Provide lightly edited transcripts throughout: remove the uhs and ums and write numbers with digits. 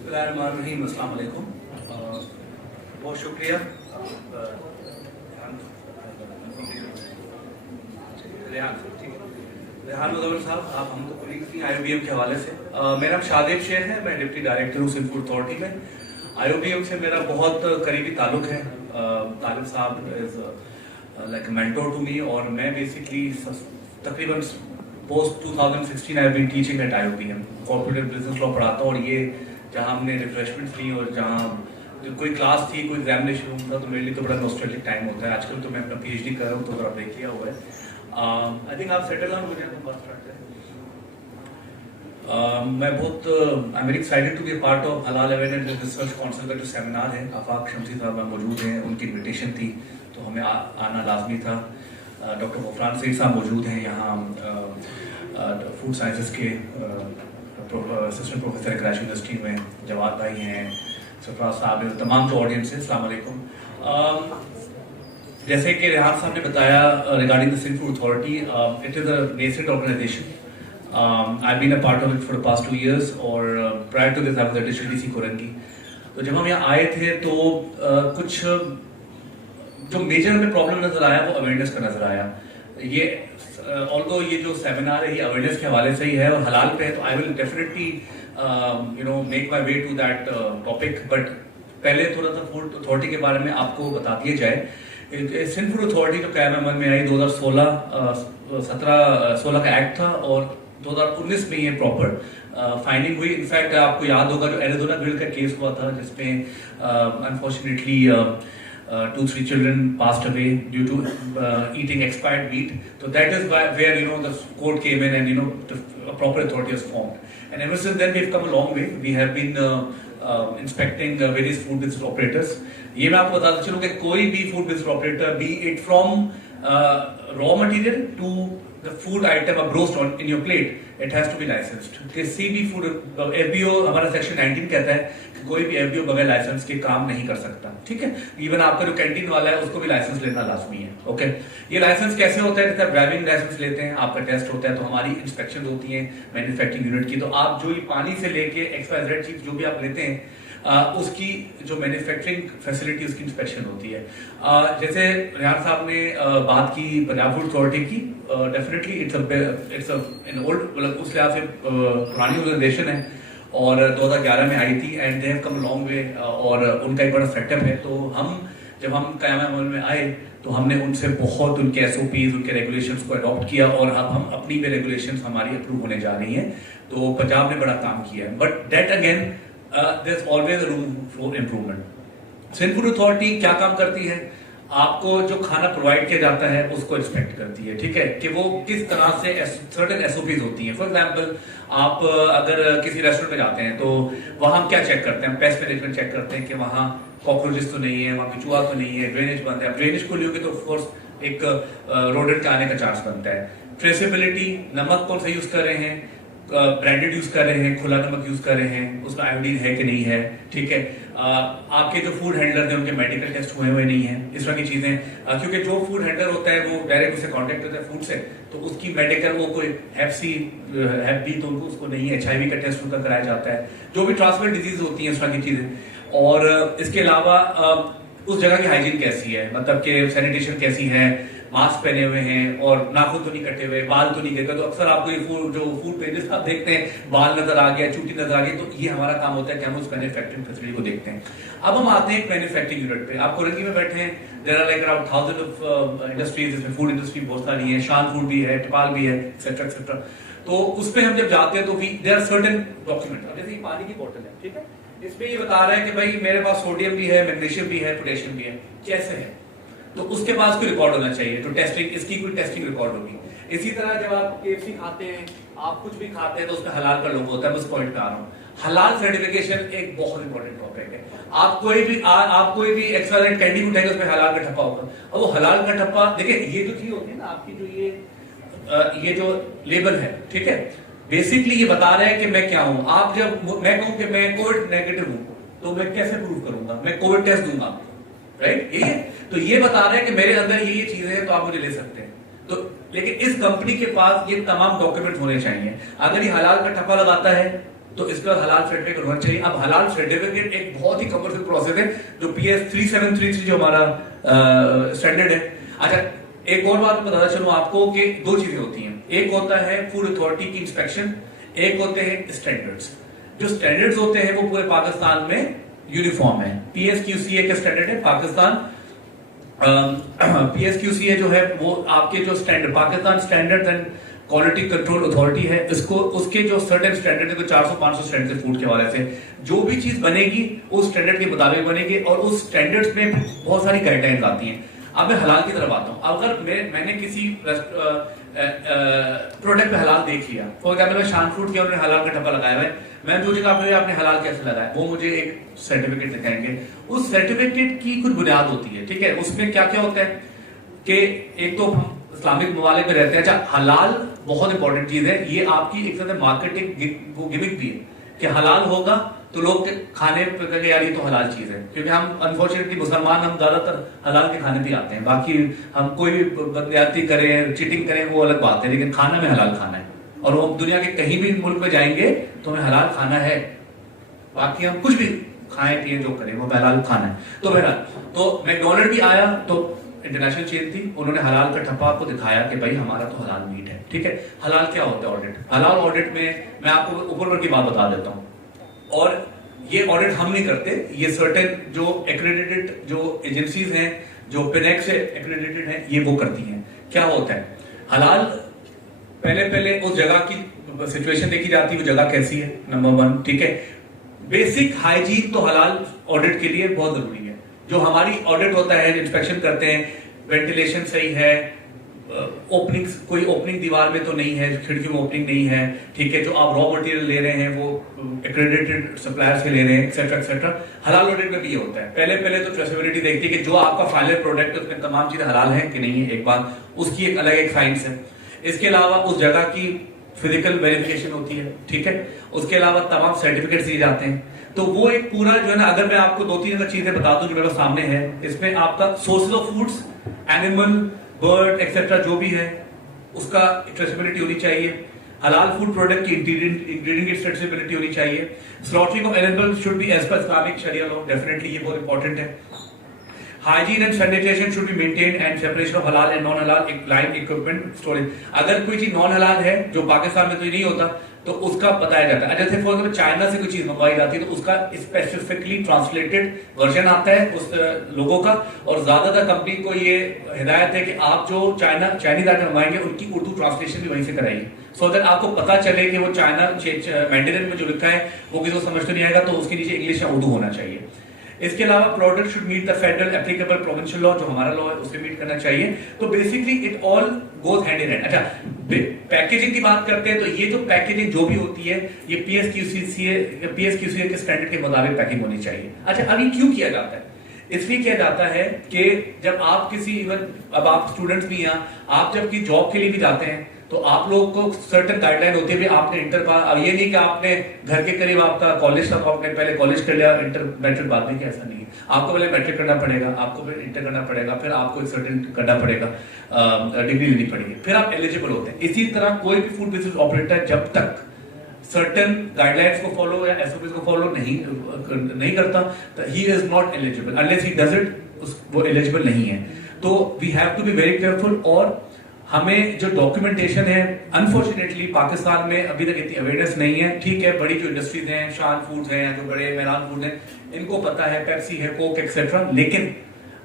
बिस्मिल्लाहिर्रहमानिर्रहीम, अस्सलाम वालेकुम। बहुत शुक्रिया रेहान मुज़फ़्फ़र साहब, आप हम तो कोलीग थी IOBM के हवाले से। मेरा नाम शादेब शेख है, मैं डिप्टी डायरेक्टर हूँ सिंध फूड अथॉरिटी में। IOBM से मेरा बहुत करीबी ताल्लुक है। तालिब साहब is like mentor to me, और मैं बेसिकली तकरीबन post 2016 I have been teaching at IOBM, corporate business law पढ़ाता हूँ। और ये जहाँ हमने रिफ्रेशमेंट्स ली और जहाँ कोई क्लास थी, कोई एग्जामिनेशन था, तो मेरे लिए तो बड़ा नॉस्टैल्जिक टाइम होता है। आजकल तो मैं अपना PhD कर रहा हूँ, तो थोड़ा ब्रेक किया हुआ है। आई थिंक आप सेटल डाउन हो जाए तो बस करते हैं। मैं बहुत I am very excited to be part of halal awareness research council का जो सेमिनार है। आफाक शमसी साहब मौजूद हैं, उनकी इन्विटेशन थी तो हमें आना लाजमी था। डॉक्टर गफरान सईद साहब मौजूद हैं यहाँ, फूड साइंसेस के असिस्टेंट प्रोफेसर कराची यूनिवर्सिटी में। जवाद भाई हैं, सरफराज साहब हैं, तमाम जो ऑडियंस है, अस्सलाम वालेकुम। जैसे कि रेहान साहब ने बताया regarding the Sindh food authority, it is a nascent organization. I been a part of it for the past 2 years, और prior to this I was at DCDC Korangi. तो जब हम यहाँ आए थे तो कुछ जो मेजर हमें प्रॉब्लम नजर आया वो अवेयरनेस का नजर आया। ये ऑल्दो ये जो सेमिनार है ये अवेयरनेस के हवाले से ही है और हलाल पे है, तो I will definitely make my way to that topic. But पहले थोड़ा सा फूड अथॉरिटी के बारे में आपको बता दिया जाए। सिंध फूड अथॉरिटी जो कायम अमल में आई 2016 का एक्ट था, और 2019 में ये प्रॉपर फाइंडिंग हुई। इनफैक्ट आपको याद होगा जो एरिज़ोना ग्रिल का केस हुआ था, जिसमें unfortunately 2-3 children passed away due to eating expired meat. So that is where the court came in and a proper authority was formed. And ever since then we've come a long way. We have been inspecting various food business operators. ये मैं आपको बताता चलूँ कि कोई भी food business operator, be it from raw material to the food item broached in your plate, it has to be licensed. किसी भी फूड FBO हमारा सेक्शन 19 कहता है कि कोई भी FBO बगैर लाइसेंस के काम नहीं कर सकता, ठीक है। इवन आपका जो कैंटीन वाला है उसको भी लाइसेंस लेना लाजमी है, ओके। ये लाइसेंस कैसे होता है? जैसे आप ड्राइविंग लाइसेंस लेते हैं, आपका टेस्ट होता है, तो हमारी इंस्पेक्शन होती है मैन्युफैक्चरिंग यूनिट की। तो आप जो ये पानी से लेके XYZ चीज जो भी आप लेते हैं, उसकी जो मैन्युफैक्चरिंग फैसिलिटी उसकी इंस्पेक्शन होती है। जैसे रेहान साहब ने बात की पंजाब फूड अथॉरिटी की, डेफिनेटली इट्स एन ओल्ड, मतलब उस लिहाज से पुरानी ऑर्गेनाइजेशन है और 2011 में आई थी, and they have come long way, और उनका एक बड़ा सेटअप है। तो जब हम क़याम अमल में आए तो हमने उनसे बहुत उनके SOPs, उनके रेगुलेशंस को अडॉप्ट किया, और अब हम अपनी भी रेगुलेशंस हमारी अप्रूव होने जा रही हैं। तो पंजाब ने बड़ा काम किया है, but that again there's always room for improvement. Sindh food authority क्या काम करती है? आपको जो खाना प्रोवाइड किया जाता है उसको इंस्पेक्ट करती है, ठीक है, कि वो किस तरह से सर्टेन SOPs होती हैं। फॉर एग्जांपल, आप अगर किसी रेस्टोरेंट में जाते हैं तो वहां हम क्या चेक करते हैं? पेस्ट मैनेजमेंट चेक करते हैं कि वहां कॉकरोचेस तो नहीं है, वहां चूहा तो नहीं है, ड्रेनेज बंद है। ड्रेनेज को लोगे तो ऑफकोर्स एक रोडेंट के आने का चांस बनता है। ट्रेसेबिलिटी, नमक कौन सा यूज कर रहे हैं, ब्रांडेड यूज कर रहे हैं, खुला नमक यूज कर रहे हैं, उसका आयोडीन है कि नहीं है, ठीक है। आपके जो फूड हैंडलर हैं उनके मेडिकल टेस्ट हुए नहीं है, इस तरह की चीजें। क्योंकि जो फूड हैंडलर होता है वो डायरेक्ट उससे कांटेक्ट करता है फूड से, तो उसकी मेडिकल वो कोई हैव बी तो उनको उसको नहीं है, HIV का टेस्ट उनका कराया जाता है, जो भी ट्रांसमिट डिजीज होती है, इस तरह की चीजें। और इसके अलावा उस जगह की हाइजीन कैसी है, मतलब कि सैनिटेशन कैसी है, मास्क पहने हुए हैं और नाखून तो नहीं कटे हुए, बाल तो नहीं गिर गए। तो अक्सर आपको ये फूड पेजेस आप देखते हैं, बाल नजर आ गया, चूटी नजर आ गई, तो ये हमारा काम होता है कि हम उस मैन्युफैक्चरिंग फैसिलिटी को देखते हैं। अब हम आते हैं मैन्युफैक्चरिंग यूनिट पे। आप कोरंगी में बैठे हैं, there are like around 1000 of industries, जिसमें फूड इंडस्ट्री बहुत सारी है, शान फूड भी है, टिपाल भी है, एक्सेट्रा एक्सेट्रा। तो उस पर हम जब जाते हैं तो देयर आर सर्टेन डॉक्यूमेंट। जैसे ये पानी की बोतल है, ठीक है, इसमें ये बता रहा है कि भाई मेरे पास सोडियम भी है, मैग्नीशियम भी है, पोटेशियम भी है, कैसे है, तो उसके पास कोई रिकॉर्ड होना चाहिए। तो टेस्टिंग, इसकी कोई टेस्टिंग रिकॉर्ड होगी। इसी तरह जब आप KFC खाते हैं, आप कुछ भी खाते हैं, तो उसमें हलाल का लोगो होता है। मैं उस पॉइंट पे आ रहा हूँ। हलाल सर्टिफिकेशन एक बहुत इंपॉर्टेंट टॉपिक है। आप कोई भी XYZ कैंडी उठाएंगे, उसमें हलाल का ठप्पा होगा। और वो हलाल का ठप्पा, देखिए ये जो चीज होती है ना आपकी, जो ये जो लेबल है, ठीक है, बेसिकली ये बता रहे हैं कि मैं क्या हूं। आप जब मैं कहूं कि मैं कोविड नेगेटिव हूं, तो मैं कैसे प्रूव करूंगा? मैं कोविड टेस्ट दूंगा आपको, राइट? ये तो ये बता रहे हैं कि मेरे अंदर ये चीजें हैं, तो आप मुझे ले सकते हैं। तो लेकिन इस कंपनी के पास ये तमाम डॉक्यूमेंट होने चाहिए। अगर ये हलाल का ठप्पा लगाता है तो इसका हलाल सर्टिफिकेट होना चाहिए। अब हलाल सर्टिफिकेट एक बहुत ही कमर्शियल प्रोसेस है, जो PS 3733 जो हमारा स्टैंडर्ड है। अच्छा, एक और बात बताता चलूं आपको कि दो चीजें होती हैं, एक होता है फूड अथॉरिटी की इंस्पेक्शन, एक होते हैं स्टैंडर्ड्स। जो स्टैंडर्ड्स होते हैं वो पूरे पाकिस्तान में यूनिफॉर्म है। PSQCA के स्टैंडर्ड है पाकिस्तान, PSQCA जो है वो आपके जो standard Pakistan standard and quality control authority है, इसको उसके जो सर्टेन स्टैंडर्ड है, तो 400-500 स्टैंडर्ड है फूड के हवाले से। जो भी चीज बनेगी उस स्टैंडर्ड के मुताबिक बनेगी, और उस स्टैंडर्ड्स में बहुत सारी गाइडलाइंस आती हैं। अब मैं हलाल की तरफ आता हूं। अगर मैंने किसी प्रोडक्ट पे हलाल देख लिया, फॉर एग्जाम्पल शान फूड के उन्होंने हलाल का ठप्पा लगाया हुआ है, मैं पूछूंगा आपने हलाल कैसे लगाया, वो मुझे एक सर्टिफिकेट दिखाएंगे। उस सर्टिफिकेट की कुछ बुनियाद होती है, ठीक है। उसमें क्या क्या होता है कि एक तो हम इस्लामिक ममालिक में रहते हैं। अच्छा, हलाल बहुत इंपॉर्टेंट चीज है, ये आपकी एक तरह से मार्केटिंग वो गिमिक भी है कि हलाल होगा तो लोग खाने पे कहेंगे यार ये तो हलाल चीज है, क्योंकि हम अनफॉर्चुनेटली मुसलमान हम ज्यादातर हलाल के खाने भी आते हैं। बाकी हम कोई भी बदयाती करें, चीटिंग करें, वो अलग बात है, लेकिन खाना में हलाल खाना है। और वो दुनिया के कहीं भी मुल्क में जाएंगे तो हमें हलाल खाना है, बाकी हम कुछ भी खाएं पिए जो करें वो हलाल खाना है। तो बहरहाल, तो मैकडोनल्ड भी आया तो इंटरनेशनल चेन थी, उन्होंने हलाल का ठप्पा आपको दिखाया कि भाई हमारा तो हलाल मीट है, ठीक है। हलाल क्या होता है ऑडिट? हलाल ऑडिट में मैं आपको ऊपर की बात बता देता हूं, और ये ऑडिट हम नहीं करते, ये सर्टेन जो एक्रेडिटेड जो एजेंसीज हैं, जो पिनेक से एक्रेडिटेड हैं, ये वो करती हैं। क्या होता है हलाल, पहले उस जगह की सिचुएशन देखी जाती है, वो जगह कैसी है, नंबर 1, ठीक है। बेसिक हाइजीन तो हलाल ऑडिट के लिए बहुत जरूरी है। जो हमारी ऑडिट होता है, इंस्पेक्शन करते हैं, वेंटिलेशन सही है, ओपनिंग कोई ओपनिंग दीवार में तो नहीं है, खिड़की में ओपनिंग नहीं है, ठीक है। जो आप रॉ मटेरियल ले रहे हैं वो एक्रेडिटेड सप्लायर से ले रहे हैं, एक्सेट्रा एक्सेट्रा। हलाल ऑडिट में भी ये होता है, पहले तो ट्रेसेबिलिटी देखती है कि जो आपका फाइनल प्रोडक्ट है उसमें तमाम चीजें हलाल है कि नहीं है, एक बात उसकी एक अलग एक साइंस है। इसके अलावा उस जगह की फिजिकल वेरिफिकेशन होती है, ठीक है। उसके अलावा तमाम सर्टिफिकेट दिए जाते हैं। तो वो एक पूरा जो है ना, अगर मैं आपको 2-3 अगर चीजें बता दूं जो मेरे सामने है, इसमें आपका sources of foods, animal, bird etcetera जो भी है उसका ट्रेसेबिलिटी होनी चाहिए। हलाल फूड प्रोडक्ट की इंग्रेडिएंट की ट्रेसेबिलिटी होनी चाहिए। Slaughtering of animal should be as per Islamic sharia law, definitely ये बहुत इंपॉर्टेंट है। Hygiene and sanitation should be maintain and separation of halal and non halal line equipment storage. अगर कोई चीज नॉन हलाल है जो पाकिस्तान में तो नहीं होता, तो उसका बताया जाता है। जैसे फॉर एग्जाम्पल चाइना से कोई चीज मंगवाई जाती है तो उसका स्पेसिफिकली ट्रांसलेटेड वर्जन आता है उस लोगों का, और ज्यादातर कंपनी को ये हिदायत है कि आप जो चाइनीज आइटम मंगवाएंगे उनकी उर्दू ट्रांसलेशन भी वहीं से कराइए, सो दैट आपको पता चले कि वो चाइना मैंडेरिन में जो लिखा है वो किसी को समझ तो नहीं आएगा, तो उसके नीचे इंग्लिश या उर्दू होना चाहिए। इसके अलावा product should meet the federal applicable provincial law, जो हमारा लॉ है उससे मीट करना चाहिए। तो basically it all goes hand in hand. अच्छा, पैकेजिंग की बात करते हैं तो ये जो पैकेजिंग जो भी होती है ये PSQCA के स्टैंडर्ड के मुताबिक पैकिंग होनी चाहिए। अच्छा, अभी क्यों किया जाता है? इसलिए किया जाता है कि जब आप किसी इवन अब आप स्टूडेंट्स भी हैं, आप जब की जॉब के लिए भी जाते हैं तो आप लोग को सर्टेन गाइडलाइन होती है, आपने इंटर पास, अब ये नहीं कि आपने घर के करीब आपका कॉलेज था तो आपने पहले कॉलेज कर लिया, इंटर मैट्रिक बाद में, ऐसा नहीं है। आपको पहले मैट्रिक करना पड़ेगा, आपको फिर इंटर करना पड़ेगा, फिर आपको एक सर्टेन करना पड़ेगा, डिग्री लेनी पड़ेगी, फिर आप एलिजिबल होते हैं। इसी तरह कोई भी फूड बिजनेस ऑपरेटर जब तक सर्टेन गाइडलाइंस को फॉलो या SOPs को फॉलो नहीं करता, he is not eligible, unless he does it, वो एलिजिबल नहीं है। तो we have to be very careful. और हमें जो डॉक्यूमेंटेशन है, अनफॉर्चुनेटली पाकिस्तान में अभी तक इतनी अवेयरनेस नहीं है, ठीक है। बड़ी जो इंडस्ट्रीज हैं, शान फूड्स हैं, जो बड़े मैरान फूड हैं, इनको पता है, पेप्सी है, कोक एक्सेट्रा, लेकिन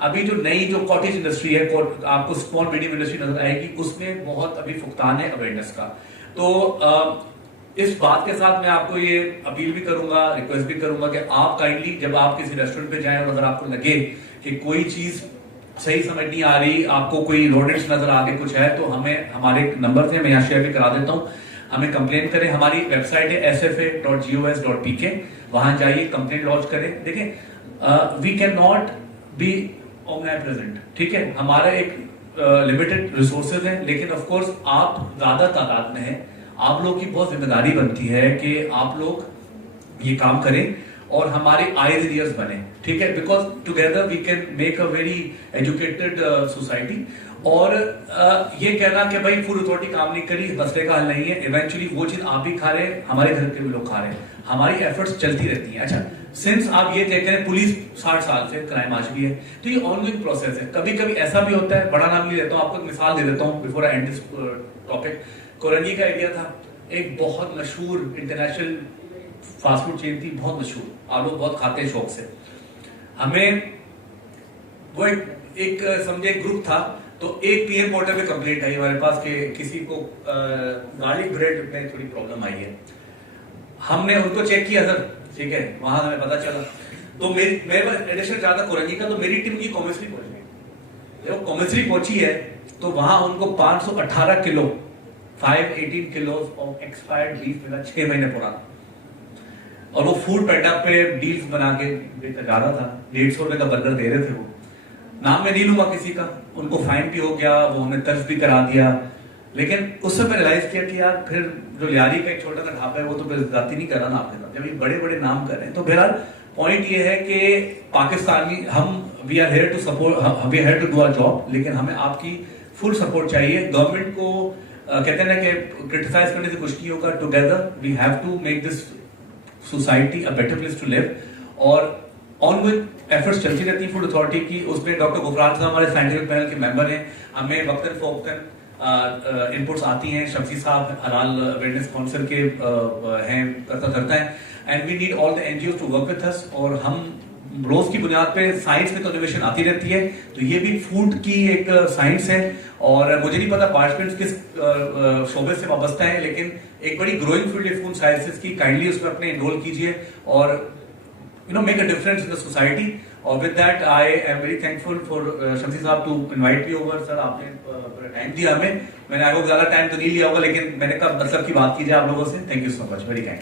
अभी जो नई जो कॉटेज इंडस्ट्री है, आपको स्मॉल मीडियम इंडस्ट्री नजर आएगी, उसमें बहुत अभी फुकतान है अवेयरनेस का। तो इस बात के साथ मैं आपको ये अपील भी करूंगा, रिक्वेस्ट भी करूंगा कि आप काइंडली जब आप किसी रेस्टोरेंट पे जाएं और अगर आपको लगे कि कोई चीज सही समझ नहीं आ रही, आपको कोई रोडेंट्स नजर आ गए, कुछ है, तो हमें हमारे नंबर से मैं यहाँ शेयर भी करा देता हूँ, हमें कंप्लेन करें। हमारी वेबसाइट है sfa.gos.pk, वहां जाइए, कंप्लेन लॉन्च करें। देखिए, we can not be omnipresent, ठीक है। हमारा एक लिमिटेड रिसोर्सेज है, लेकिन ऑफ कोर्स आप ज्यादा तादाद में है, आप लोग की बहुत जिम्मेदारी बनती है कि आप लोग ये काम करें और हमारे आईज एंड ईयर्स बने, ठीक है। Because together we can make a very educated society. और ये कहना कि भाई फूड अथॉरिटी काम नहीं करी, मसले का हल नहीं है। इवेंचुअली वो चीज आप भी खा रहे हैं, हमारे घर के भी लोग खा रहे हैं। हमारी एफर्ट्स चलती रहती हैं। अच्छा, सिंस आप ये देख रहे हैं पुलिस 60 साल से क्राइम आज भी है, तो ये ऑनगोइंग प्रोसेस है। कभी कभी ऐसा भी होता है, बड़ा नाम नहीं देता हूँ, आपको एक मिसाल दे देता हूँ before I and this topic. Korangi का एरिया था, एक बहुत मशहूर इंटरनेशनल फास्ट फूड चेन थी, बहुत मशहूर, आप लोग बहुत खाते हैं शौक से। हमें वो एक समझे ग्रुप था, तो एक पीएम पोर्टल पे कंप्लेंट आई हमारे पास कि किसी को गार्लिक ब्रेड में थोड़ी प्रॉब्लम आई है। हमने उनको चेक किया सर, ठीक है, वहां हमें पता चला। तो मेरे पास एडिशन ज्यादा कोरंगी का, तो मेरी टीम की कॉमेंट्री पहुंची। जब कॉमेंट्री पहुंची है तो वहां उनको 518 kilo 518 kilo of expired beef मिला, 6 महीने पुराना। और वो फूड पैंडा पे डील्स बना के बेचा जा रहा था, 150 रुपए का बर्गर दे रहे थे वो। नाम में नहीं लूंगा किसी का, उनको फाइन भी हो गया, वो हमें तर्ज भी करा दिया। लेकिन उस समय रियलाइज किया कि यार फिर जो लियारी का एक छोटा सा ढाबा है वो तो फिर जाती नहीं कर रहा ना आपके साथ, जब ये बड़े बड़े नाम कर रहे हैं। तो बहरहाल पॉइंट ये है कि पाकिस्तानी हम we are here to support, we are here to do our job, लेकिन हमें आपकी फुल सपोर्ट चाहिए। गवर्नमेंट को कहते हैं ना कि क्रिटिसाइज करने से कुछ नहीं होगा, together we have to make this society a better place to live. और ऑनगोइंग एफर्ट्स चलती रहती है फूड अथॉरिटी की। उसमें डॉक्टर गुफरान साहब हमारे साइंटिफिक पैनल के मेंबर हैं, हमें वक्तन फवक्तन इनपुट्स आती हैं। शमसी साहब हलाल अवेयरनेस काउंसिल के हैं, करता है, and we need all the NGO to work with us. और हम रोज की बुनियाद पे साइंस में तो इनोवेशन आती रहती है, तो ये भी फूड की एक साइंस है। और मुझे नहीं पता पार्टिसिपेंट्स किस शोबे से वाबस्ता है, लेकिन एक बड़ी ग्रोइंग फील्ड है फूड साइंसेस की। काइंडली उसमें अपने एनरोल कीजिए और make a difference in the society. और with that I am very thankful for शमसी साहब to invite me over। Sir आपने टाइम दिया हमें, मैंने आई होप ज्यादा टाइम तो नहीं लिया होगा, लेकिन मैंने कब मतलब की बात की जाए आप लोगों से। Thank you so much, very kind.